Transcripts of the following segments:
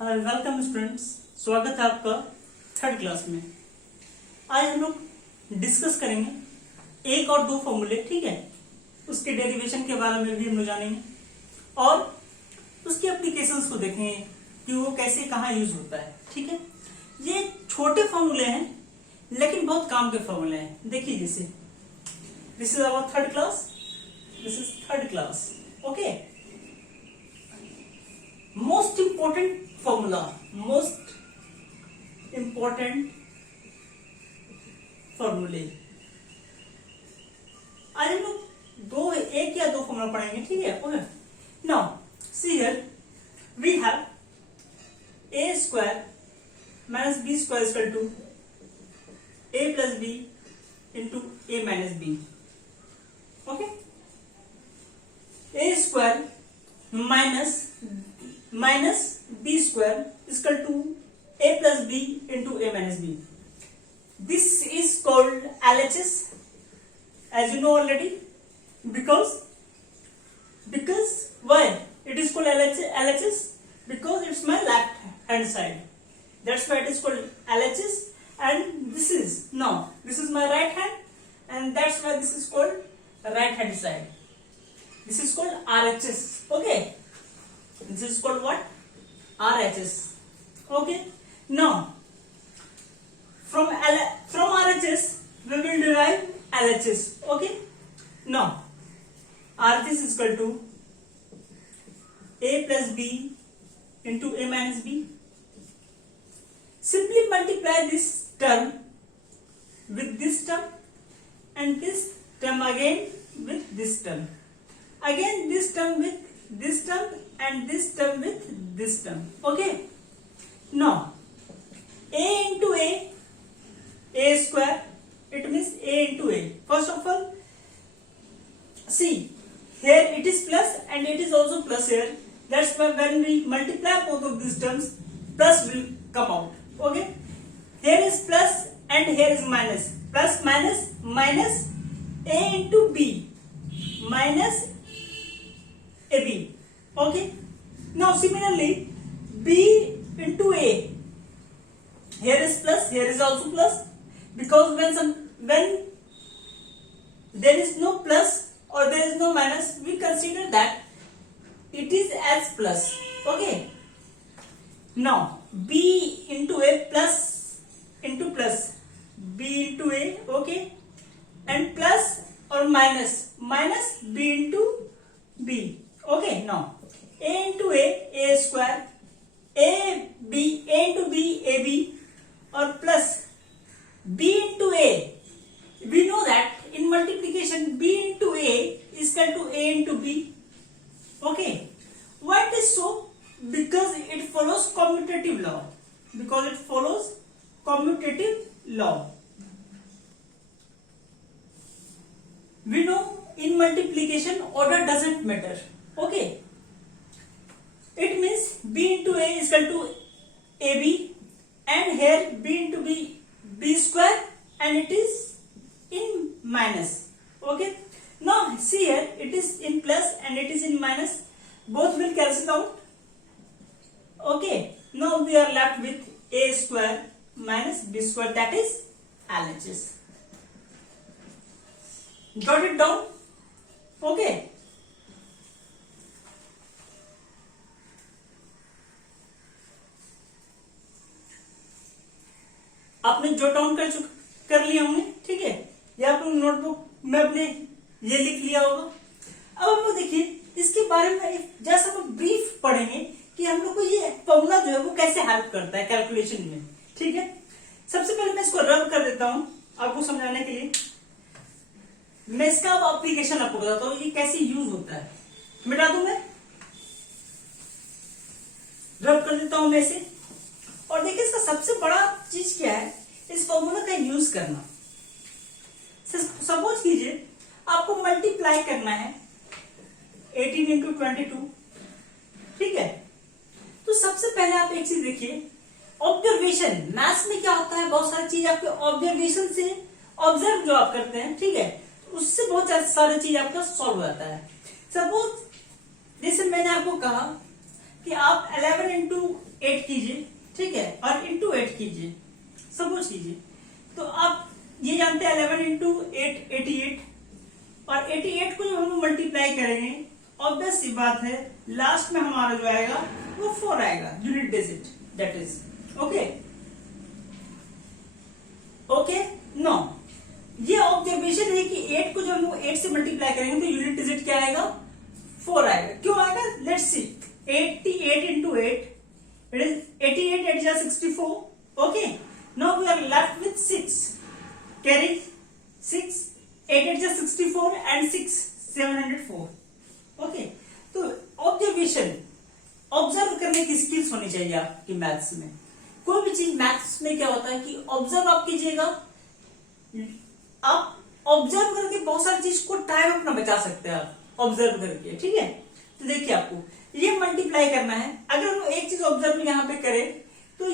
Hi welcome students, स्वागत है आपका थर्ड क्लास में। आज हम लोग डिस्कस करेंगे एक और दो फॉर्मूले, ठीक है। उसके डेरिवेशन के बारे में भी हम लोग जानेंगे और उसके एप्लीकेशंस को देखेंगे कि वो कैसे कहाँ यूज होता है, ठीक है। ये छोटे फॉर्मूले हैं लेकिन बहुत काम के फॉर्मूले हैं। देखिए जैसे this is our third class, this is third class, okay. Most important formula, most important फॉर्मूले। आज हम लोग एक या दो फॉर्मूला पढ़ेंगे, ठीक है। Okay, now see here we have a square minus b square equal to a plus b into a minus b, okay. a square minus b square equal to a plus b into a minus b. This is called LHS, as you know already, because why it is called LHS? Because it's my left hand side, that's why it is called LHS. And this is my right hand, and that's why this is called right hand side. This is called RHS, okay. This is called what? RHS, okay. Now from RHS we will derive LHS, okay. Now RHS is equal to a plus b into a minus b. Simply multiply this term with this term and this term again with this term, again this term with this term and this term with this term, okay. Now a into a square, it means a into a. First of all, see here it is plus and it is also plus here, that's why when we multiply both of these terms, plus will come out, okay. Here is plus and here is minus, plus minus a into b minus ab, okay. Now similarly b into a, here is plus, here is also plus, because when there is no plus or there is no minus, we consider that it is as plus, okay. Now b into a plus into plus, b into a, okay, and plus or minus b into b, okay. Now a into a square, a into b ab, or plus b into a. We know that in multiplication b into a is equal to a into b, okay. Why it is so? Because it follows commutative law, because it follows commutative law. We know in multiplication order doesn't matter, okay. It means b into a is equal to ab, and here b into b square, and it is in minus, okay. Now see here it is in plus and it is in minus, both will cancel out, okay. Now we are left with a square minus b square, that is LHS. Got it down, okay. आपने jot down कर लिया होंगे, ठीक है। या आप notebook में अपने ये लिख लिया होगा। अब हम लोग देखिए इसके बारे में जैसा हम ब्रीफ पढ़ेंगे कि हम लोग को ये फॉर्मूला जो है वो कैसे हेल्प करता है कैलकुलेशन में, ठीक है। सबसे पहले मैं इसको रब कर देता हूं आपको समझाने के लिए। मैं इसका एप्लीकेशन आपको बताता हूँ ये कैसे यूज होता है। मिटा दूं मैं, रब कर देता हूं मैं इसे। और देखिए इसका सबसे बड़ा चीज क्या है, इस फॉर्मूला का यूज करना। सपोज कीजिए आपको मल्टीप्लाई करना है 18 इंटू 22, ठीक है। तो सबसे पहले आप एक चीज देखिए, ऑब्जर्वेशन। मैथ्स में क्या होता है, बहुत सारी चीज आपके ऑब्जर्वेशन से, ऑब्जर्व जो आप करते हैं, ठीक है, उससे बहुत सारी चीज आपका सॉल्व हो जाता है। सपोज जैसे मैंने आपको कहा कि आप 11 इंटू 8 कीजिए, ठीक है, और इंटू 8 कीजिए, सपोज कीजिए, तो आप ये जानते हैं 11 इंटू 8 88, और 88 को जब हम मल्टीप्लाई करेंगे, ऑब्वियस सी बात है लास्ट में हमारा जो आएगा वो 4 आएगा, unit digit, that is okay. Okay, no, ये ऑब्जर्वेशन है कि 8 को जब हम 8 से मल्टीप्लाई करेंगे तो यूनिट डिजिट क्या आएगा, 4 आएगा। क्यों आएगा, let's see, 88 into 8, it is 88, 8 is 64, okay, now we are left with 6, carry 6, 8 is 64 and 6 704, okay। तो ऑब्जर्वेशन, ऑब्जर्व करने की स्किल्स होनी चाहिए आपकी मैथ्स में। कोई भी चीज मैथ्स में क्या होता है कि ऑब्जर्व आप कीजिएगा, आप ऑब्जर्व करके बहुत सारी चीज को टाइम अपना बचा सकते हैं आप ऑब्जर्व करके, ठीक है। तो देखिए आपको ये मल्टीप्लाई करना है, अगर हम एक चीज ऑब्जर्व यहाँ पे करें तो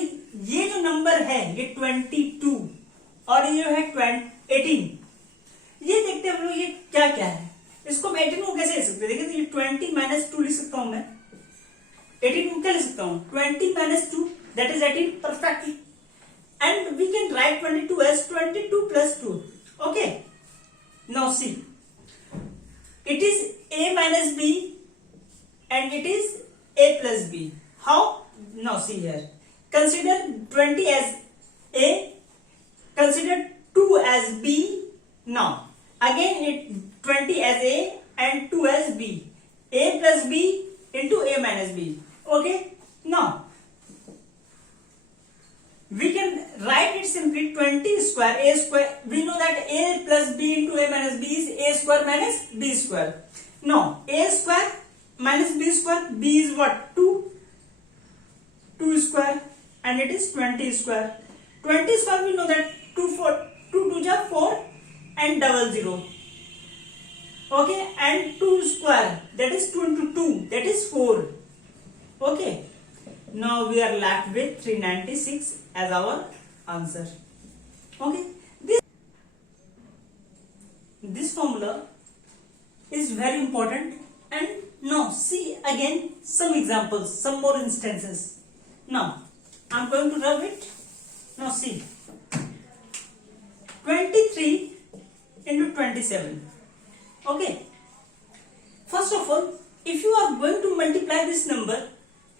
ये जो नंबर है ये 22 और ये है 18, ये देखते हैं हम लोग ये क्या क्या है, इसको मैं 18 को कैसे लिख सकते हैं, देखिए तो ये 20 माइनस 2 लिख सकता हूं मैं, 18 को क्या लिख सकता हूं, 20 minus 2 that is 18 perfectly, and we can write 22 as 22 plus 2, okay। Now see, it is a minus b and it is a plus b. How? Now see here, consider 20 as a, consider 2 as b. Now again it 20 as a and 2 as b, a plus b into a minus b, okay। Now we can write it simply 20 square a square, we know that a plus b into a minus b is a square minus b square। Now a square minus b square, b is what, 2 square and it is 20 square, 20 square we know that 2 2 are 4 and double 0, okay, and 2 square that is 2 into 2 that is 4, okay। Now we are left with 396 as our answer, okay। This formula is very important, and now see again some examples, some more instances. Now I am going to rub it. Now see, 23 into 27, okay। First of all, if you are going to multiply this number,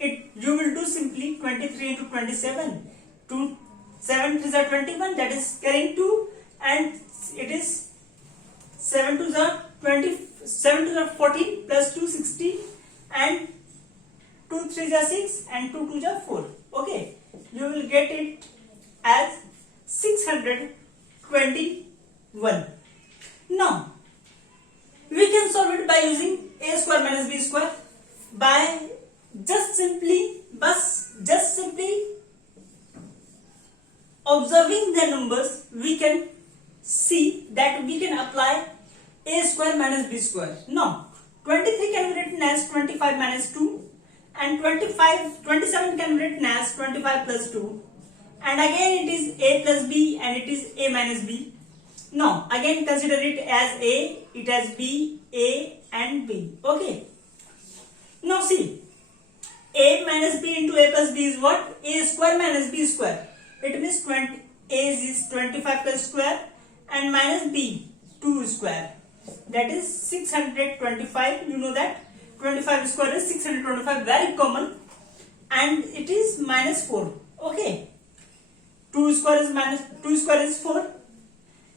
you will do simply 23 into 27, 2 7 3s are 21, that is carrying 2, and it is 7 2s are 20, 7 2s are 14 plus 2 16, and 2 3s are 6 and 2 2s are 4, okay। You will get it as 621। Now we can solve it by using a square minus b square, by just simply observing the numbers we can see that we can apply a square minus b square। Now 23 can be written as 25 minus 2, and 27 can be written as 25 plus 2, and again it is a plus b and it is a minus b। Now again consider it as a, it has b, a and b, okay। Now see, a minus b into a plus b is what, a square minus b square, it means 20, a is 25 plus square and minus b 2 square, that is 625, you know that 25 square is 625, very common, and it is minus 4, okay। 2 square is 4,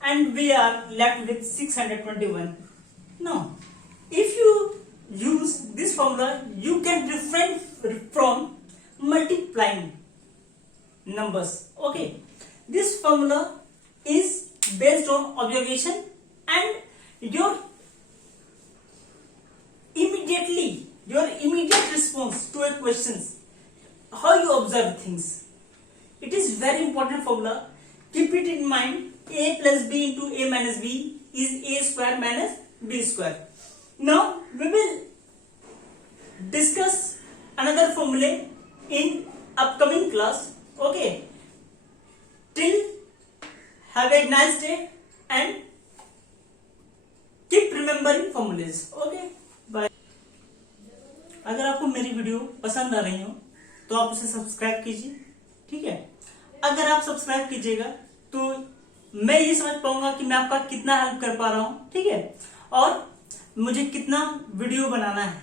and we are left with 621। Now if you use this formula, you can refrain from multiplying numbers, okay। This formula is based on observation and your immediate response to a questions, how you observe things. It is very important formula, keep it in mind, a plus b into a minus b is a square minus b square। Now we will discuss another formula in upcoming class, okay। Till have a nice day and keep remembering formulas, okay, bye। अगर आपको मेरी video पसंद आ रही हो तो आप उसे subscribe कीजिए, ठीक है। अगर आप सब्सक्राइब कीजिएगा तो मैं ये समझ पाऊंगा कि मैं आपका कितना हेल्प कर पा रहा हूं, ठीक है, और मुझे कितना वीडियो बनाना है।